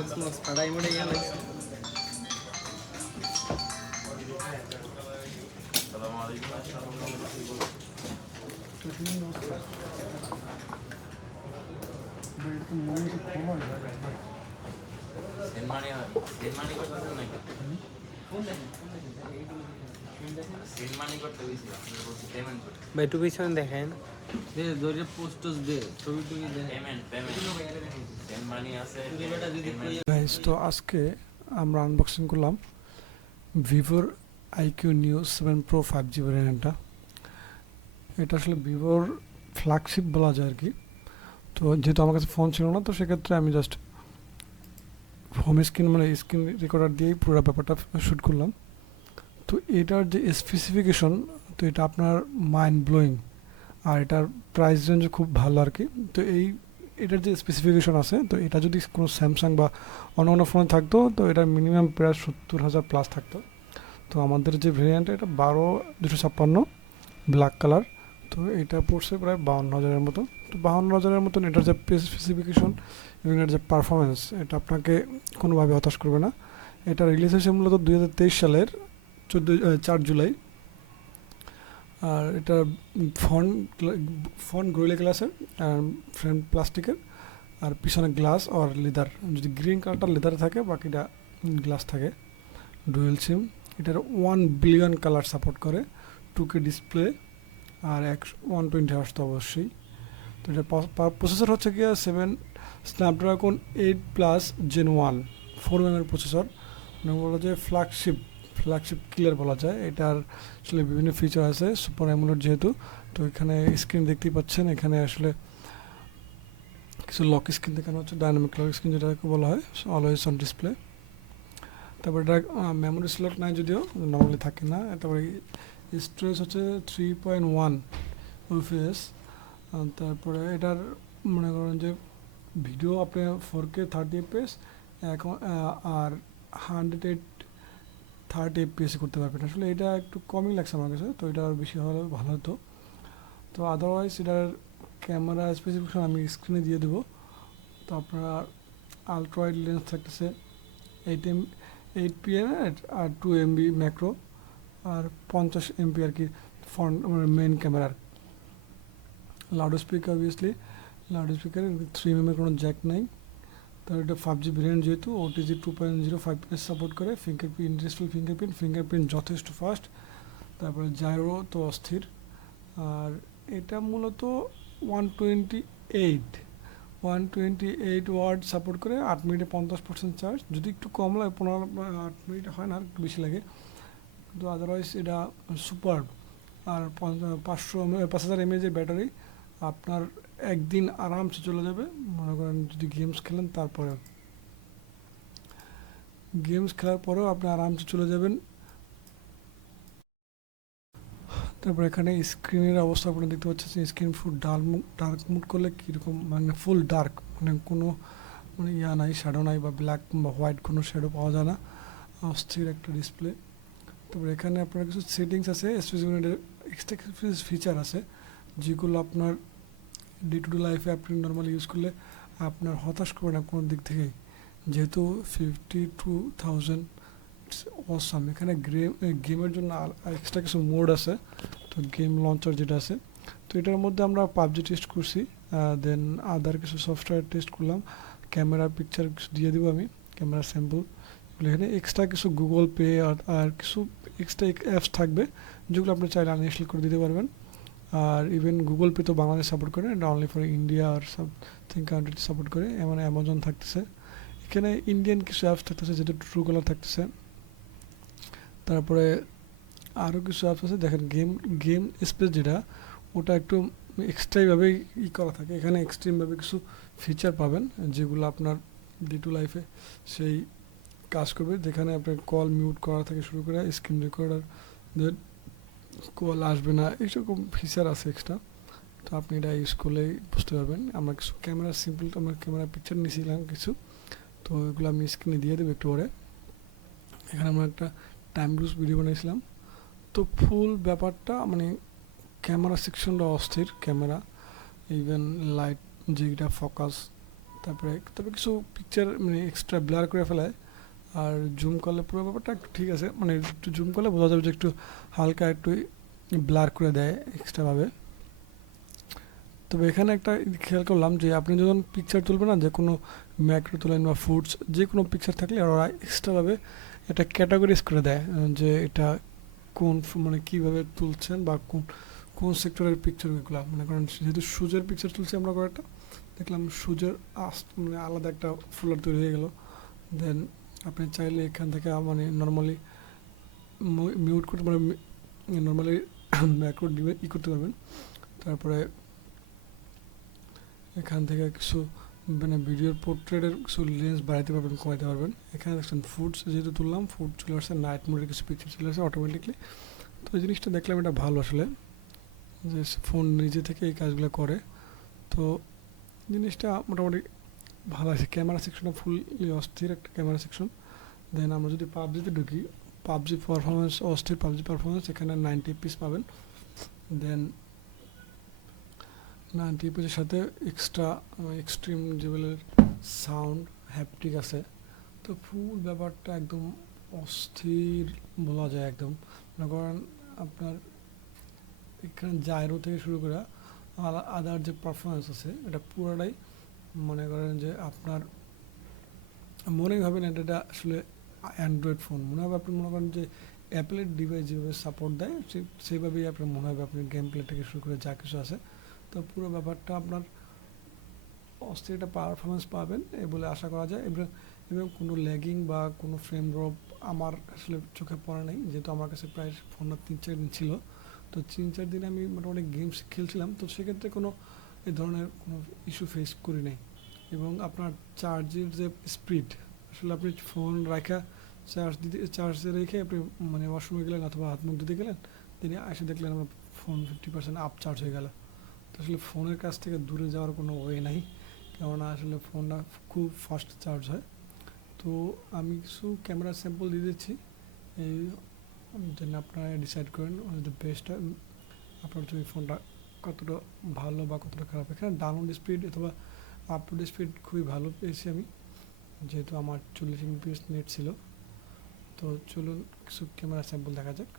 Box Mox ফাটাই মোটে গেল। ভাই একটু পিছনে দেখেন, তো আজকে আমরা আনবক্সিং করলাম ভিভোর iQOO নিউ 7 Pro 5G ভ্যারিয়েন্টটা। এটা আসলে ভিভোর ফ্ল্যাগশিপ বলা যায় আর কি। তো যেহেতু আমার কাছে ফোন ছিল না, তো সেক্ষেত্রে আমি জাস্ট হোম স্ক্রিন মানে স্ক্রিন রেকর্ডার দিয়েই পুরো ব্যাপারটা শ্যুট করলাম। তো এটার যে স্পেসিফিকেশন, তো এটা আপনার মাইন্ড ব্লোয়িং, আর এটার প্রাইস রেঞ্জ খুব ভালো আর কি। তো এটার যে স্পেসিফিকেশন আছে, তো এটা যদি কোনো স্যামসাং বা অন্য অন্য ফোনে থাকতো, তো এটার মিনিমাম প্রায় 70,000 প্লাস থাকতো। তো আমাদের যে ভেরিয়েন্ট, এটা 12,256 ব্ল্যাক কালার। তো এটা পড়ছে প্রায় 52,000-এর মতো। তো 52,000-এর মতন এটার যে স্পেসিফিকেশন এবং এটার যে পারফরমেন্স, এটা আপনাকে কোনোভাবে হতাশ করবে না। এটা রিলিজ হয়েছে মূলত 2023 সালের 4 জুলাই। আর এটা ফ্রন্ট গোরিলা গ্লাসের, ফ্রন্ট প্লাস্টিকের, আর পিছনে গ্লাস আর লেদার। যদি গ্রিন কালারটা লেদার থাকে, বাকিটা গ্লাস থাকে। ডুয়েল সিম। এটার 1 বিলিয়ন কালার সাপোর্ট করে, 2K ডিসপ্লে, আর 120 হার্টজ তো অবশ্যই। তো এটা প্রসেসর হচ্ছে গিয়ে স্ন্যাপড্রাগন 8+ Gen 1 4mm প্রসেসর। মানে বলা যায় ফ্ল্যাগশিপ কিলার বলা যায়। এটার আসলে বিভিন্ন ফিচার আছে, সুপার অ্যামোলেড যেহেতু। তো এখানে স্ক্রিন দেখতেই পাচ্ছেন, এখানে আসলে কিছু লক স্ক্রিন দেখানো হচ্ছে, ডাইনামিক লক স্ক্রিন যেটাকে বলা হয়, অলওয়েজ অন ডিসপ্লে। তারপরে এটা মেমোরি স্লট নাই, যদিও নর্মালি থাকে না। তারপরে স্টোরেজ হচ্ছে 3.1 UFS। তারপরে এটার মনে করেন যে ভিডিও আপনি 4K 30 FPS এখন আর 130 FPS করতে পারবেন। আসলে এটা একটু কমই লাগছে আমার কাছে, তো এটা আর বেশি হলে ভালো হতো। তো আদারওয়াইজ এটার ক্যামেরা স্পেসিফিকেশন আমি স্ক্রিনে দিয়ে দেবো। তো আপনারা আলট্রা ওয়াইড লেন্স থাকতেছে 8 PM আর 2 MB ম্যাক্রো, আর 50 MP আর কি ফ্রন্ট মেইন ক্যামেরার। Loud speaker, obviously loud speaker 3mm কোনো জ্যাক নাই। তার এটা 5G ভেরিয়েন্ট, যেহেতু OTG 2.05 সাপোর্ট করে। ইন্ডাস্ট্রিয়াল ফিঙ্গারপ্রিন্ট যথেষ্ট ফাস্ট। তারপরে জাইরো তো অস্থির। আর এটা মূলত 128 ওয়াট সাপোর্ট করে। 8 মিনিটে 50% চার্জ, যদি একটু কম লাগে 8 মিনিট হয় না, একটু বেশি লাগে, কিন্তু আদারওয়াইজ এটা সুপার। আর 5,000 mAh ব্যাটারি, আপনার একদিন আরামসে চলে যাবে। মনে করেন যদি গেমস খেলেন, তারপরে গেমস খেলার পরেও আপনি আরামসে চলে যাবেন। তারপর এখানে স্ক্রিনের অবস্থা আপনি দেখতে পাচ্ছেন, স্ক্রিন ফুল ডার্ক মুড করলে কীরকম, মানে ফুল ডার্ক, মানে কোনো মানে নাই, শ্যাডো নাই, বা ব্ল্যাক বা হোয়াইট কোনো শ্যাডো পাওয়া যায় না। অস্থির একটা ডিসপ্লে। তারপরে এখানে আপনার কিছু সেটিংস আছে, এক্সট্রা ফিচার আছে, যেগুলো আপনার ডে টু ডে লাইফে আপনি নর্মালি ইউজ করলে আপনার হতাশ করবে না কোনো দিক থেকেই। যেহেতু 52,000 অসাম। এখানে গেমের জন্য এক্সট্রা কিছু মোড আছে, তো গেম লঞ্চার যেটা আছে, তো এটার মধ্যে আমরা PUBG টেস্ট করছি, দেন আদার কিছু সফটওয়্যার টেস্ট করলাম। ক্যামেরা পিকচার কিছু দিয়ে দেবো আমি, ক্যামেরা স্যাম্পল। এখানে এক্সট্রা কিছু গুগল পে আর কিছু এক্সট্রা অ্যাপস থাকবে, যেগুলো আপনি চাইলে আনইনস্টল করে দিতে পারবেন। আর ইভেন গুগল পে তো বাংলাদেশ সাপোর্ট করে, এটা অনলি ফর ইন্ডিয়া আর সামথিং কান্ট্রি সাপোর্ট করে। এমন অ্যামাজন থাকতেছে, এখানে ইন্ডিয়ান কিছু অ্যাপস থাকতেছে, যেটা ট্রুকলার থাকতেছে। তারপরে আরও কিছু অ্যাপস আছে, দেখেন গেম স্পেস যেটা, ওটা একটু এক্সট্রাভাবে করা থাকে। এখানে এক্সট্রিমভাবে কিছু ফিচার পাবেন, যেগুলো আপনার ডে টু লাইফে সেই কাজ করবে। যেখানে আপনার কল মিউট করা থেকে শুরু করে স্ক্রিন রেকর্ডার, কল আসবে না, এইরকম ফিচার আছে এক্সট্রা। তো আপনি এটা ইউজ করলেই বুঝতে পারবেন। আমরা কিছু আমরা ক্যামেরা পিকচার নিয়েছিলাম কিছু, তো এগুলো আমি স্ক্রিনে দিয়ে দেবো একটু পরে। এখানে আমরা একটা টাইম লুজ ভিডিও বানিয়েছিলাম। তো ফুল ব্যাপারটা মানে ক্যামেরা সেকশনটা অস্থির। ক্যামেরা ইভেন লাইট যেটা ফোকাস তারপরে তবে কিছু পিকচার মানে এক্সট্রা ব্লার করে ফেলায়, আর জুম করলে পুরো ব্যাপারটা একটু ঠিক আছে, মানে একটু জুম করলে বোঝা যাবে যে একটু হালকা একটু ব্লার করে দেয় এক্সট্রাভাবে। তবে এখানে একটা খেয়াল করলাম যে আপনি যখন পিকচার তুলবেন না, যে কোনো ম্যাক্রো তোলেন বা ফুডস যে কোনো পিকচার থাকলে ওরা এক্সট্রাভাবে এটা ক্যাটাগরিজ করে দেয়, যে এটা কোন মানে কীভাবে তুলছেন বা কোন কোন সেক্টরের পিকচারগুলো। মনে করেন যেহেতু সুজের পিকচার তুলছি আমরা কয়েকটা, দেখলাম সুজের মানে আলাদা একটা ফোল্ডার তৈরি হয়ে গেল। দেন আপনি চাইলে এখান থেকে মানে নর্মালি মিউট করতে পারবেন, নর্মালি ম্যাক্রো ই করতে পারবেন। তারপরে এখান থেকে কিছু মানে ভিডিওর পোর্ট্রেটের কিছু লেন্স বাড়াইতে পারবেন, কমাইতে পারবেন। এখানে দেখছেন ফুডস যেহেতু তুললাম, ফুড চলে আসছে, নাইট মোডের কিছু পিকচার চলে আসছে অটোমেটিকলি। তো এই জিনিসটা দেখলাম এটা ভালো আসলে, যে ফোন নিজে থেকে এই কাজগুলো করে। তো জিনিসটা মোটামুটি ভালো আছে। ক্যামেরা সেকশনটা ফুললি অস্থির একটা ক্যামেরা সেকশন। দেন আমরা যদি পাবজিতে ঢুকি, পাবজি পারফরমেন্স অস্থির, পাবজি পারফরমেন্স এখানে 90 পিস পাবেন। দেন 90 পিসের সাথে এক্সট্রা এক্সট্রিম লেভেলের সাউন্ড হ্যাপটিক আছে। তো ফুল ব্যাপারটা একদম অস্থির বলা যায় একদম। মনে করেন আপনার এখানে জায়রো থেকে শুরু করে আদার যে পারফরমেন্স আছে এটা পুরোটাই মনে করেন যে আপনার মনেই হবে না এটা আসলে অ্যান্ড্রয়েড ফোন, মনে হবে আপনি মনে করেন যে অ্যাপেলের ডিভাইস যেভাবে সাপোর্ট দেয় সেইভাবেই আপনার মনে হবে, আপনি গেম প্লে থেকে শুরু করে যা কিছু আছে। তো পুরো ব্যাপারটা আপনার অস্থির একটা পারফরমেন্স পাবেন এ বলে আশা করা যায়। এবং কোনো ল্যাগিং বা কোনো ফ্রেম ড্রপ আমার আসলে চোখে পড়ে নাই, যেহেতু আমার কাছে প্রায় ফোনটা 3-4 দিন ছিল। তো 3-4 দিন আমি মোটামুটি গেমস খেলছিলাম, তো সেক্ষেত্রে কোনো এই ধরনের কোনো ইস্যু ফেস করি নাই। এবং আপনার চার্জের যে স্পিড, আসলে আপনি ফোন রাখা চার্জে রেখে আপনি মানে ওয়াশরুমে গেলেন অথবা হাত মুখ ধুতে গেলেন, তিনি এসে দেখলেন আমার ফোন 50% আপ চার্জ হয়ে গেল। তো আসলে ফোনের কাছ থেকে দূরে যাওয়ার কোনো ওয়ে নাই, কেননা আসলে ফোনটা খুব ফাস্ট চার্জ হয়। তো আমি কিছু ক্যামেরা স্যাম্পল দিয়ে দিচ্ছি, এই দেন আপনারা ডিসাইড করেন দ্য বেস্ট আপনার তুমি ফোনটা কতটা ভালো বা কতটা খারাপ। এখানে ডাউনলোড স্পিড অথবা আপলোড স্পিড খুবই ভালো পেয়েছি আমি, যেহেতু আমার 40 MBps নেট ছিল। তো চলুন কিছু ক্যামেরা স্যাম্পল দেখা যাক।